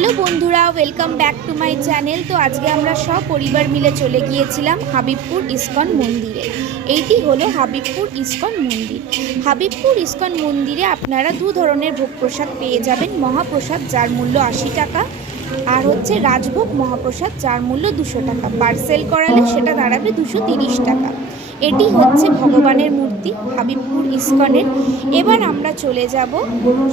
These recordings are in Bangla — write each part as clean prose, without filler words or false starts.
হ্যালো বন্ধুরা, welcome back to my channel. তো আজকে আমরা সব পরিবার মিলে চলে গিয়েছিলাম হাবিবপুর ইস্কন মন্দিরে। এইটি হলো হাবিবপুর ইস্কন মন্দির। হাবিবপুর ইস্কন মন্দিরে আপনারা দু ধরনের ভোগ প্রসাদ পেয়ে যাবেন। মহাপ্রসাদ যার মূল্য 80 টাকা, আর হচ্ছে রাজভোগ মহাপ্রসাদ যার মূল্য 200 টাকা। পার্সেল করালে সেটা দাঁড়াবে 230 টাকা। এটি হচ্ছে ভগবানের মূর্তি হাবিবপুর ইস্কনের। এবার আমরা চলে যাব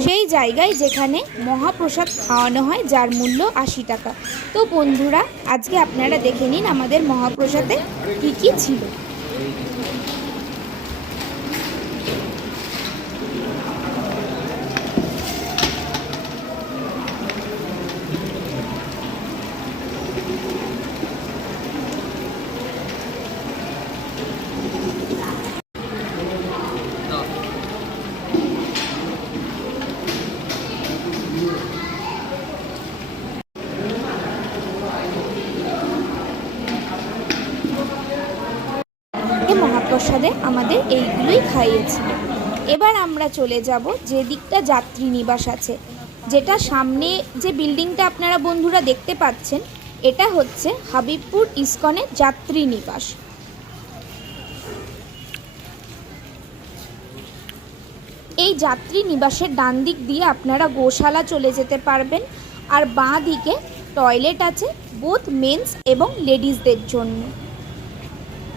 সেই জায়গায় যেখানে মহাপ্রসাদ খাওয়ানো হয় যার মূল্য 80 টাকা। তো বন্ধুরা, আজকে আপনারা দেখে নিন আমাদের মহাপ্রসাদে কী কী ছিল। মহাপ্রসাদে আমাদের এইগুলোই খাইয়েছিল। এবার আমরা চলে যাব যে দিকটা যাত্রী নিবাস আছে, যেটা সামনে যে বিল্ডিংটা আপনারা বন্ধুরা দেখতে পাচ্ছেন, এটা হচ্ছে হাবিবপুর ইস্কনের যাত্রী নিবাস। এই যাত্রী নিবাসের ডান দিক দিয়ে আপনারা গোশালা চলে যেতে পারবেন, আর বাঁ দিকে টয়লেট আছে, বোথ মেন্স এবং লেডিসদের জন্য।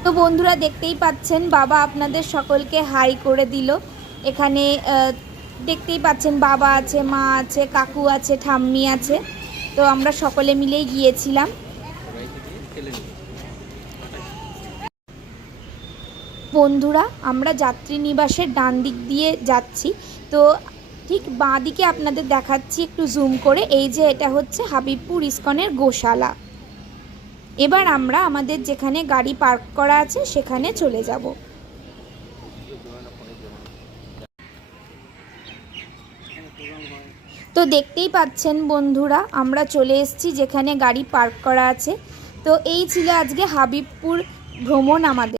তো বন্ধুরা, দেখতেই পাচ্ছেন বাবা আপনাদের সকলকে হাই করে দিল। এখানে দেখতেই পাচ্ছেন বাবা আছে, মা আছে, কাকু আছে, ঠাম্মি আছে। তো আমরা সকলে মিলেই গিয়েছিলাম। বন্ধুরা, আমরা যাত্রী নিবাসের ডান দিক দিয়ে যাচ্ছি। তো ঠিক বাঁ দিকে আপনাদের দেখাচ্ছি একটু জুম করে, এই যে এটা হচ্ছে হাবিবপুর ইস্কনের গোশালা। এবার আমরা আমাদের যেখানে গাড়ি পার্ক করা আছে সেখানে চলে যাব। তো দেখতেই পাচ্ছেন বন্ধুরা, আমরা চলে এসেছি যেখানে গাড়ি পার্ক করা আছে। তো এই ছিল আজকে হাবিবপুর ভ্রমণ আমাদের।